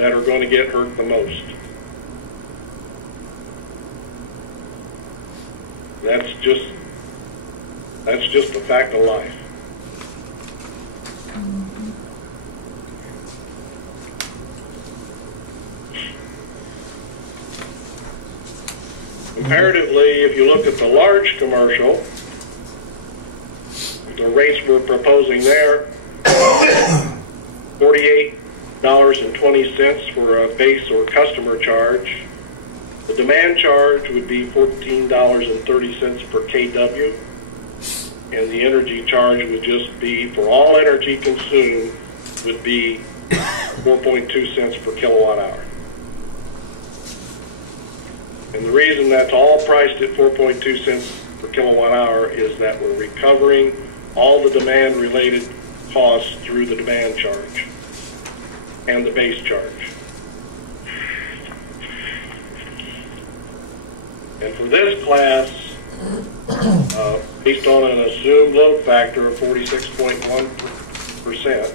that are going to get hurt the most. That's just a fact of life. Comparatively, if you look at the large commercial, the rates we're proposing there, $48.20 for a base or customer charge. The demand charge would be $14.30 per kW, and the energy charge would just be, for all energy consumed, would be 4.2 cents per kilowatt hour. And the reason that's all priced at 4.2 cents per kilowatt hour is that we're recovering all the demand-related costs through the demand charge and the base charge. And for this class, based on an assumed load factor of 46.1%,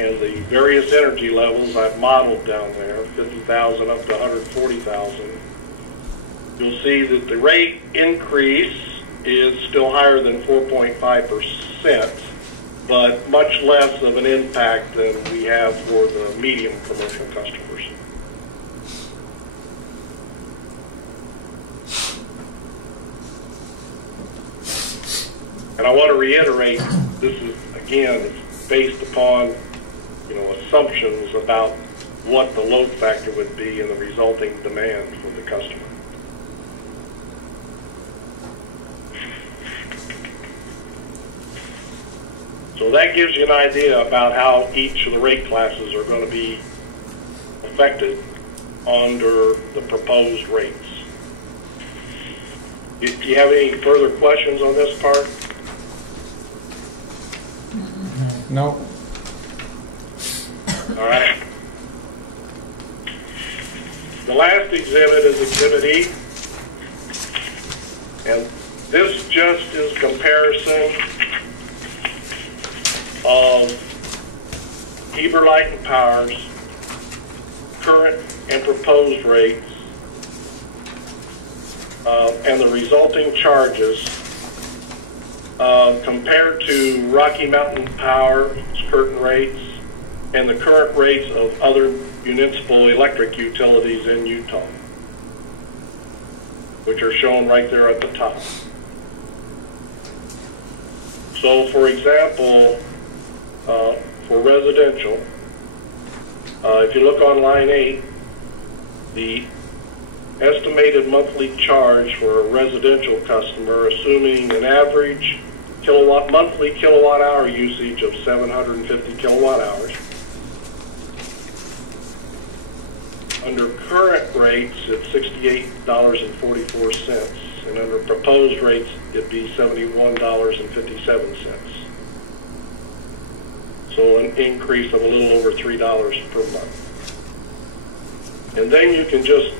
and the various energy levels I've modeled down there, 50,000 up to 140,000, you'll see that the rate increase is still higher than 4.5%, but much less of an impact than we have for the medium commercial customers. And I want to reiterate, this is, again, based upon, assumptions about what the load factor would be and the resulting demand for the customer. So that gives you an idea about how each of the rate classes are going to be affected under the proposed rates. Do you have any further questions on this part? No. All right. The last exhibit is Exhibit E. And this just is comparison of Heber Light and Power's current and proposed rates and the resulting charges compared to Rocky Mountain Power's current rates and the current rates of other municipal electric utilities in Utah, which are shown right there at the top. So, for example, for residential, if you look on line 8, the estimated monthly charge for a residential customer, assuming an average monthly kilowatt hour usage of 750 kilowatt hours. Under current rates, it's $68.44, and under proposed rates, it'd be $71.57. So an increase of a little over $3 per month. And then you can just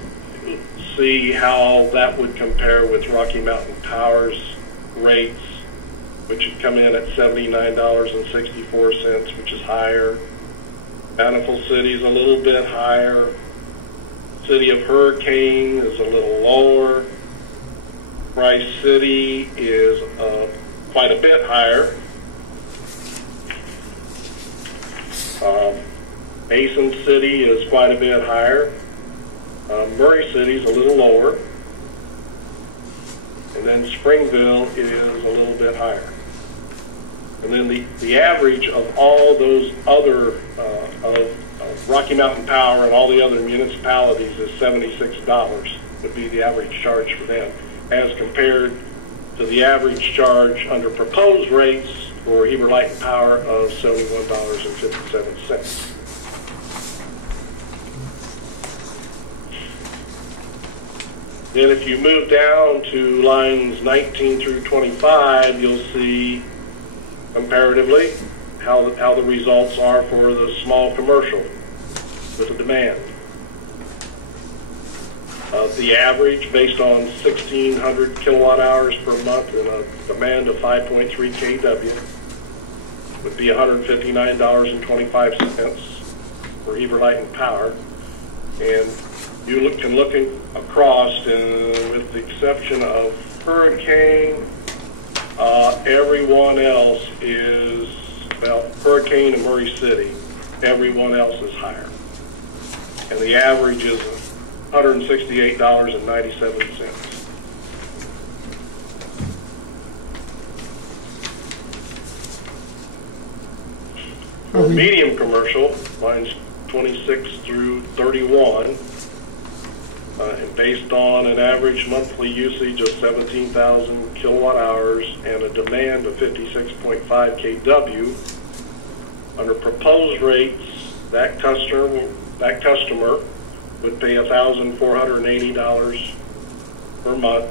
see how that would compare with Rocky Mountain Power's rates, which would come in at $79.64, which is higher. Bountiful City is a little bit higher. City of Hurricane is a little lower. Rice City is quite a bit higher. Mason City is quite a bit higher. Murray City is a little lower. And then Springville is a little bit higher. And then the average of all those other, of Rocky Mountain Power and all the other municipalities is $76 would be the average charge for them, as compared to the average charge under proposed rates for Heber Light and Power of $71.57. Then if you move down to lines 19 through 25, you'll see comparatively how the results are for the small commercial with the demand. The average, based on 1,600 kilowatt hours per month and a demand of 5.3 kW, would be $159.25. for Heber Light and Power. And you can look across, and with the exception of Hurricane, everyone else is, well, Hurricane and Murray City, everyone else is higher. And the average is $168.97. For medium commercial, lines 26 through 31, and based on an average monthly usage of 17,000 kilowatt hours and a demand of 56.5 kW, under proposed rates, that customer would pay $1,480 per month.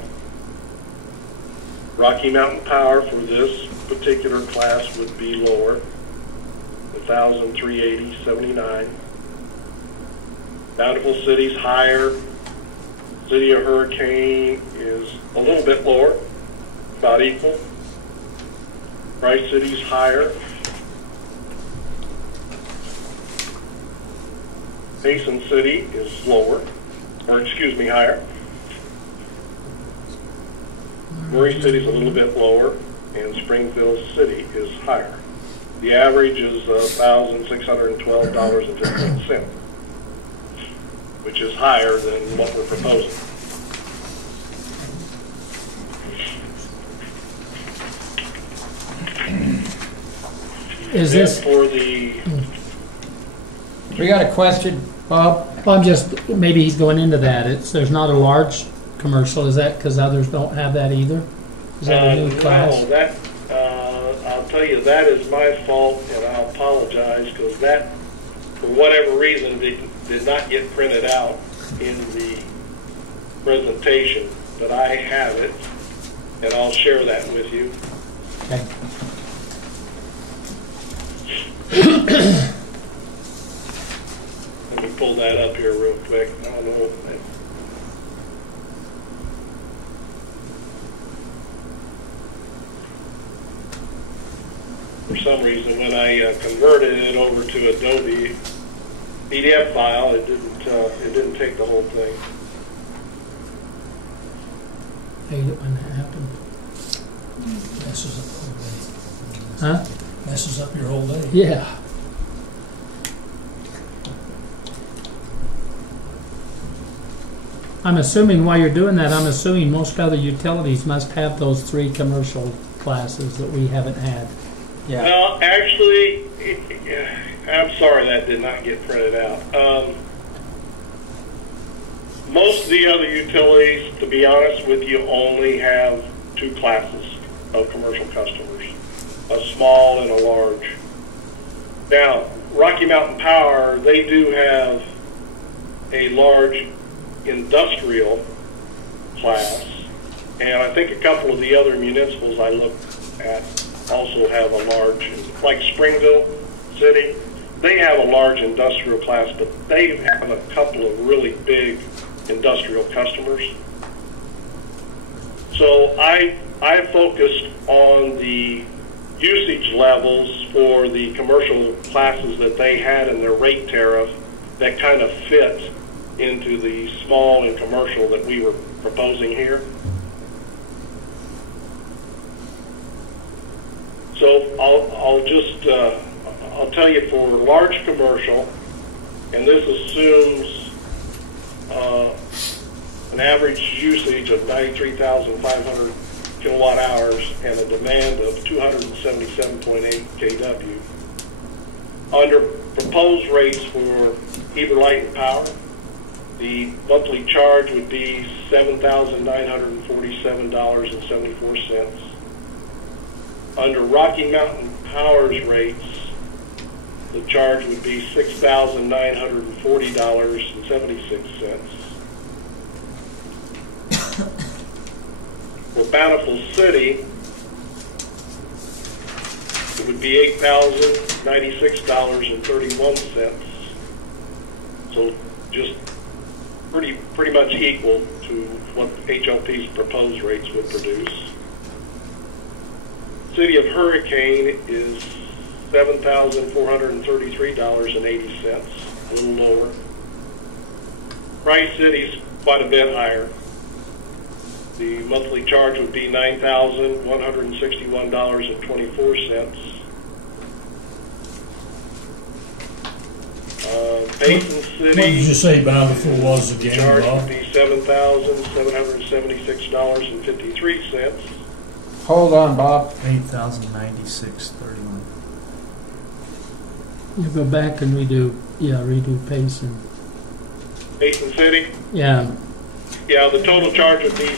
Rocky Mountain Power for this particular class would be lower, $1,380.79. Bountiful City's higher. City of Hurricane is a little bit lower, about equal. Rice City's higher. Mason City is lower, or excuse me, higher. Murray City's a little bit lower, and Springfield City is higher. The average is $1,612.15, which is higher than what we're proposing. Is this for the? We got a question, Bob? Well, maybe he's going into that. There's not a large commercial. Is that because others don't have that either? Is that a new class? No, that, I'll tell you, that is my fault, and I'll apologize, because that, for whatever reason, did not get printed out in the presentation, but I have it, and I'll share that with you. Okay. Let me pull that up here real quick. I don't know. For some reason, when I converted it over to Adobe PDF file, it didn't take the whole thing. Hate it when that happens. Messes up the whole day. Huh? Messes up your whole day. Yeah. I'm assuming while you're doing that, I'm assuming most other utilities must have those 3 commercial classes that we haven't had. Yeah. Well, actually, I'm sorry that did not get printed out. Most of the other utilities, to be honest with you, only have 2 classes of commercial customers, a small and a large. Now, Rocky Mountain Power, they do have a large industrial class, and I think a couple of the other municipals I looked at also have a large, like Springfield City, they have a large industrial class, but they have a couple of really big industrial customers. So I focused on the usage levels for the commercial classes that they had in their rate tariff that kind of fit into the small and commercial that we were proposing here. So I'll tell you for large commercial, and this assumes an average usage of 93,500 kilowatt hours and a demand of 277.8 kW. Under proposed rates for Heber Light and Power, the monthly charge would be $7,947.74. Under Rocky Mountain Power's rates, the charge would be $6,940.76. For Bountiful City, it would be $8,096.31. So just pretty much equal to what HLP's proposed rates would produce. City of Hurricane is $7,433.80. a little lower. Rice City's quite a bit higher. The monthly charge would be $9,161.24. Basin City. What did you say Bountiful was again, Charge Bob? would be $7,776.53. Hold on, Bob. 8,096.31. You go back and redo Payson. Basin City. Yeah, Yeah, the total charge would be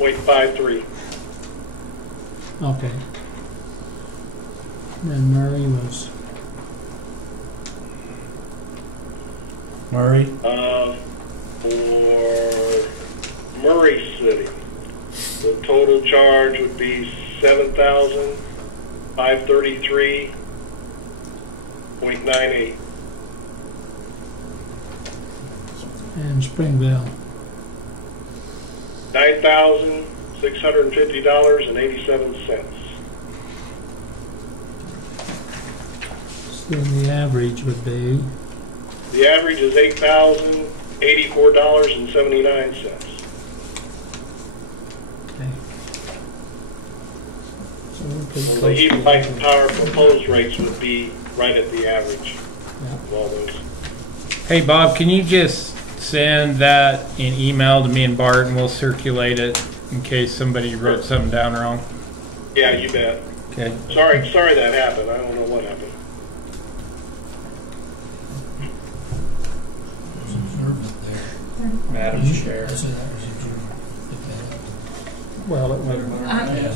$7,776.53. okay. Then Murray was, Murray? For Murray City, the total charge would be $7,533.98. and Springville. $9,650.87. So then the average would be, The average is $8,084.79. okay. So we're pretty So the close. Heber to Light that. and Power proposed rates would be right at the average Yeah. of all those. Hey, Bob, can you just send that in email to me and Bart, and we'll circulate it in case somebody wrote something down wrong? Yeah, you bet. Okay. Sorry that happened. I don't know what happened. Was observant there. Madam Chair. I said that was observant. Well, it went, Yeah.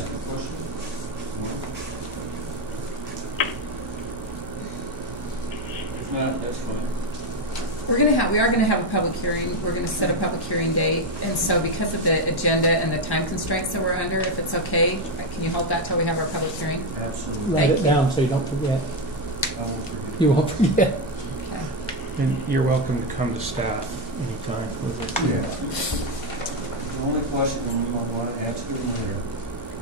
If not, that's fine. We are gonna have a public hearing. We're gonna set a public hearing date, and so because of the agenda and the time constraints that we're under, if it's okay, can you hold that till we have our public hearing? Absolutely. write Thank it you. down so you don't forget. I won't forget. You won't forget. Okay. And you're welcome to come to staff anytime with it. The only question I want to ask you later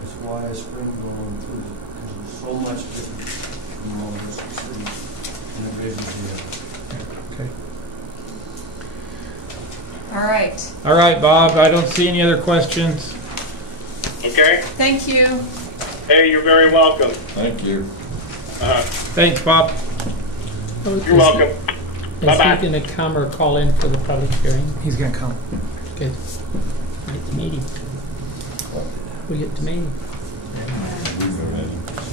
is why is Springville included? Because it's so much different from all the rest of the city in the business area. Okay. All right. All right, Bob, I don't see any other questions. Okay? Thank you. Hey, you're very welcome. Thank you. Thanks, Bob. You're welcome. Is Bye-bye. he going to come or call in for the public hearing? He's going to come. Good. We get to meet him. We get to meet him.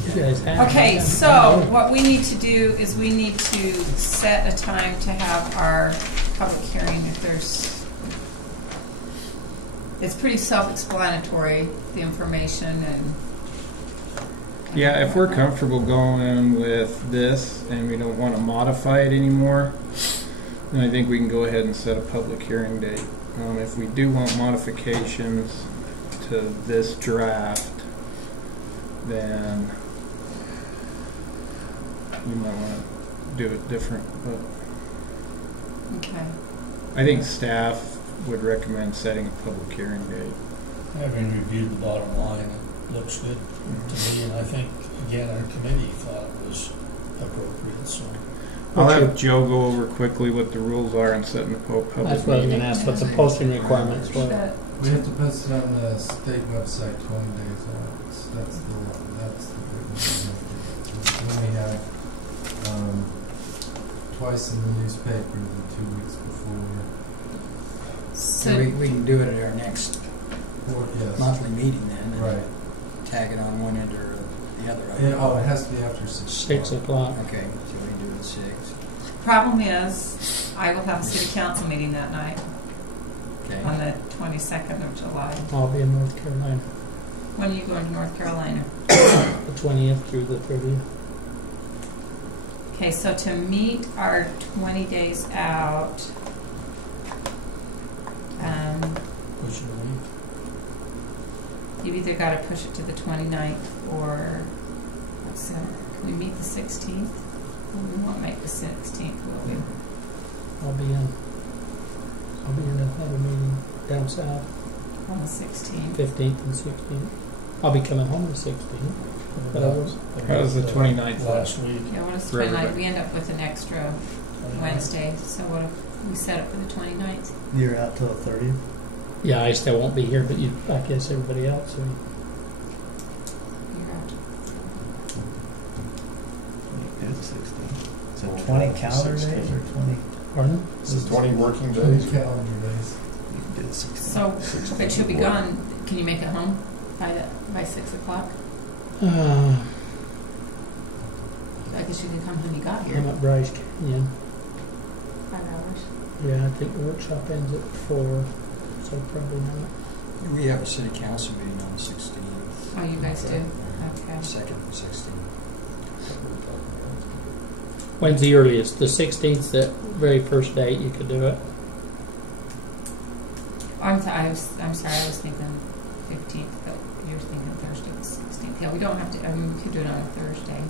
You guys have. Okay, so what we need to do is we need to set a time to have our public hearing. If there's, it's pretty self-explanatory, the information and. Yeah, if we're comfortable going with this and we don't want to modify it anymore, then I think we can go ahead and set a public hearing date. If we do want modifications to this draft, then you might want to do it different. But Okay. I think staff would recommend setting a public hearing date. Having reviewed the bottom line, it looks good to me, and I think, again, our committee thought it was appropriate, so. I'll have Joe go over quickly what the rules are and setting the public meeting. That's what I was going to ask, what the posting requirements were. We have to post it on the state website 20 days out. So that's the big one. We only have twice in the newspaper the 2 weeks before. So, We can do it at our next Yes. monthly meeting then, and Right. tag it on one end or the other. Yeah, oh, it has to be after 6 6 o'clock. Okay, so we do it at 6. problem is, I will have a city council meeting that night Okay. on the 22nd of July. I'll be in North Carolina, When are you going to North Carolina? the 20th through the 30th. Okay, so to meet our 20 days out, Push it away. you've either got to push it to the 29th or, let's see, can we meet the 16th? Well, we won't make the 16th, will we? I'll be in another meeting down south, On the 16th. 15th and 16th. I'll be coming home the 16th. But I was- How does the 29th look? Last week. Yeah, what is For 29th? everybody. We end up with an extra Wednesday, so what if we set it for the 29th? You're out till the 30th? Yeah, I still won't be here, but you, I guess everybody else. Will. You're out. Do the 16th. So 20 calendar days or 20? Pardon? This is 20 working 20 days. calendar days. You can do the 16th. So, but you'll be gone. Can you make it home by 6 o'clock? I guess you could come when you got here. I'm at Bryce Canyon. 5 hours. Yeah, I think the workshop ends at 4, so probably not. We have a city council meeting on the 16th. Oh, you guys do? Okay. 2nd and 16th. When's the earliest? The 16th, that very first date you could do it. I'm sorry, I was thinking 15th, but you're thinking Thursday the 16th. Yeah, we don't have to, I mean, we could do it on a Thursday.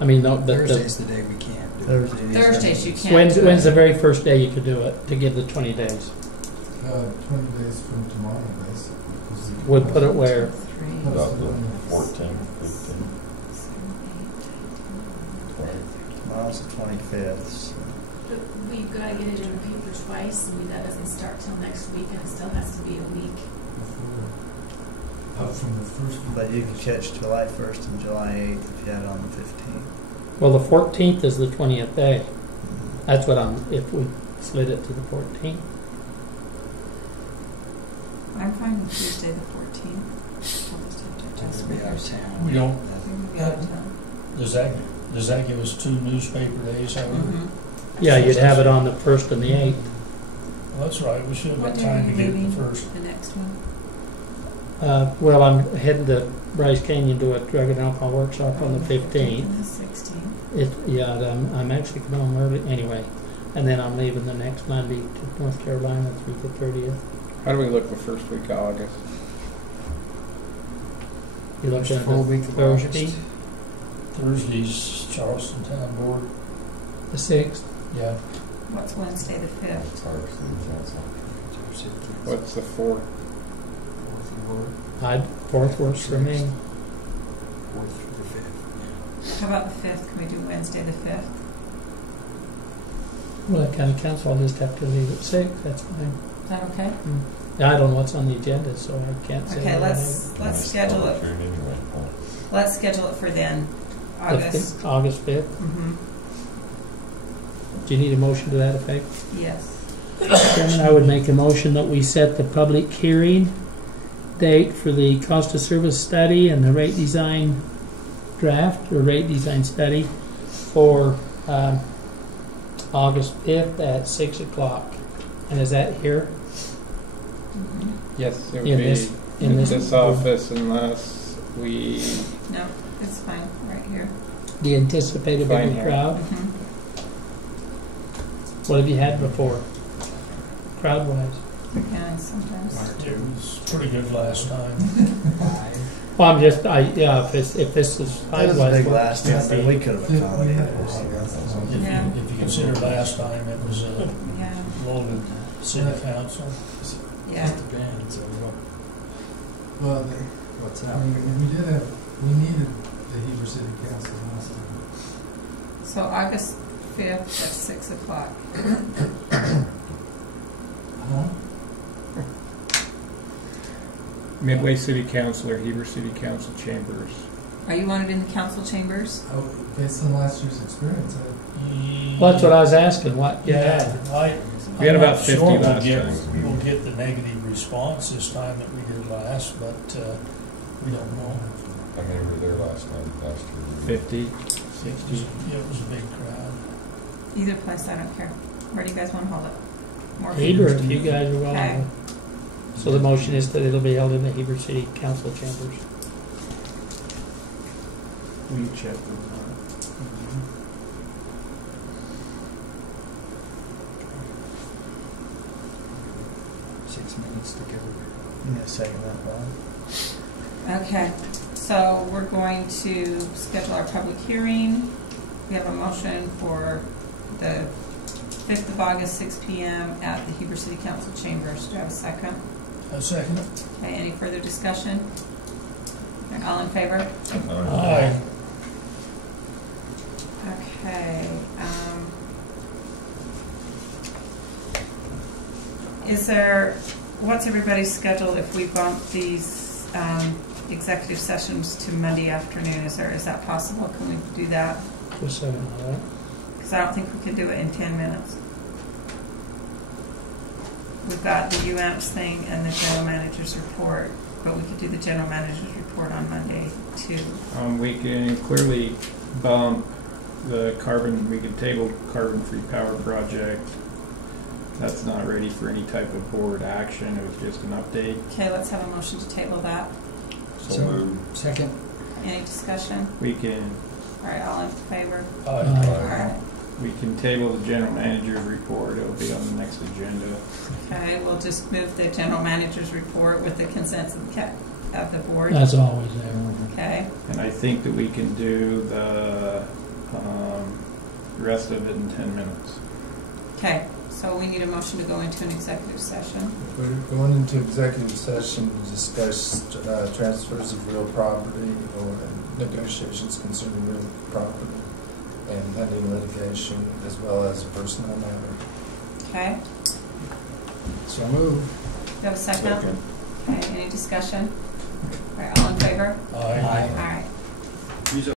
I mean, Thursday's the day we can't do it. Thursdays you can't. When's the very first day you could do it to give the 20 days? 20 days from tomorrow, basically. 'cause the- Would put it where? 3, About the 14, 15, 20. Tomorrow's the 25th. So. But we've got to get it in the paper twice. I mean, that doesn't start till next week, and it still has to be a week. Up from the first. But you can catch July 1st and July 8th if you had it on the 15th. Well, the 14th is the 20th day. That's what if we slid it to the 14th. I'm fine with Tuesday the 14th. I'll just have to adjust We'll my be out of Thursday. town. We don't, We'll be out of town. does that give us 2 newspaper days, however? Mhm. Yeah, you'd have it on the 1st and the 8th. Well, that's right, we should have What got day are time to you get it leaving? the first. The next one? Well, I'm heading to Bryce Canyon to a drug and alcohol workshop on the 15th. And the 16th. I'm actually coming home early anyway, and then I'm leaving the next Monday to North Carolina through the 30th. How do we look the first week of August? You look at Full the week of Thursday, August. Thursday's Charleston Town Board, the 6th. yeah. What's Wednesday the 5th? What's the 4th? 4th works for me. 4th through the 5th. How about the 5th? Can we do Wednesday the 5th? Well, that kind of counts. I'll just have to leave at 6. That's fine. Is that okay? I don't know what's on the agenda, so I can't say. Okay, what I let's schedule it. Let's schedule it for then, have. August. August 5th. Mm-hmm. Do you need a motion to that effect? Yes. Chairman, I would make a motion that we set the public hearing date for the cost of service study and the rate design draft or rate design study for August 5th at 6 o'clock. And is that here? Mm-hmm. Yes, it would In be this- in in this- this office unless we. No, it's fine, right here. The anticipated Fine bigger here. crowd? Mm-hmm. What have you had before? Crowd-wise? Yeah, sometimes. It was pretty good last time. Well, I'm just, if this is It was size-wise, big what- last time, but we could have accommodated this year. Yeah. If you consider last time, it was a Yeah, loaded city council. yeah. Well, What's I that? mean, we needed the Heber City Council last time. So August 5th at 6 o'clock. Midway City Council or Heber City Council chambers. Are you wanted in the council chambers? Based on last year's experience, Well, that's what I was asking, what, Yeah, We had I'm about not 50 sure we'll last get- time. We'll get the negative response this time that we did last, but we don't know. I mean, we were there last year. 50, It was, 60. yeah, it was a big crowd. Either place, I don't care. Where do you guys want to hold it? More Heber, if you guys are willing. Okay. So the motion is that it'll be held in the Heber City Council chambers. Will you check with that? 6 minutes to go. Give me a second, that Bob. Okay, so we're going to schedule our public hearing. We have a motion for the 5th of August, 6 p.m. at the Heber City Council chambers. Do I have a second? A second. Okay, any further discussion? Okay, all in favor? Aye. Okay. What's everybody's schedule if we bump these executive sessions to Monday afternoon? Is that possible? Can we do that? Just a second, all right? Because I don't think we can do it in 10 minutes. We've got the UAMPS thing and the general manager's report, but we could do the general manager's report on Monday too. We can clearly bump the carbon, we could table carbon-free power project. That's not ready for any type of board action. It was just an update. Okay, let's have a motion to table that. So moved. Second. Any discussion? We can All right, all in favor? Aye. All Aye. right. we can table the general manager's report. It'll be on the next agenda. Okay, we'll just move the general manager's report with the consent of the board. That's always there. Okay. And I think that we can do the rest of it in 10 minutes. Okay, so we need a motion to go into an executive session. We're going into executive session to discuss transfers of real property or negotiations concerning real property and pending litigation, as well as a personal matter. Okay, So move. do you have a second? Second. Okay, any discussion? All right, all in favor? Aye. All right.